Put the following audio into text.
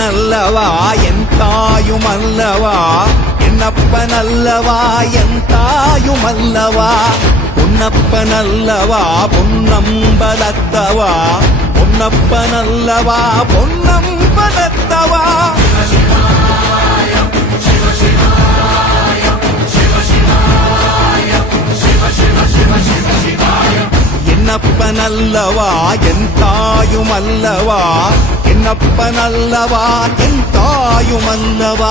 என்னப்பனல்லவா என் தாயுமல்லவா, என்னப்பனல்லவா என் தாயுமல்லவா, பொன்னப்பனல்லவா பொன்னம்பலத்தவா, பொன்னப்பனல்லவா பொன்னம்பலத்தவா. என்னப்பனல்லவா என் தாயுமல்லவா, என்னப்பனல்லவா என் தாயுமல்லவா.